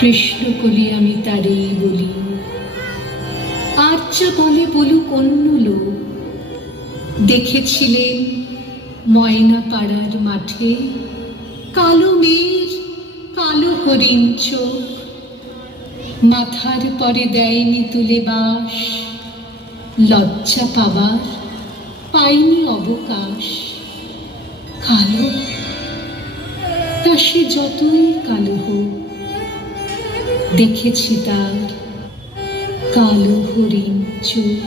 কৃষ্ণ কলি আমি তারেই বলি, আর যা বলে বলুক অন্য লোক। দেখেছিলেন ময়না পাড়ার মাঠে কালো মেয়ের কালো হরিণ চোখ, মাথার পরে দেয়নি তুলে বাস, লজ্জা পাবার পাইনি অবকাশ। কালো, তা সে যতই কালো হোক, দেখেছি তার কালো হরিণ চোখ।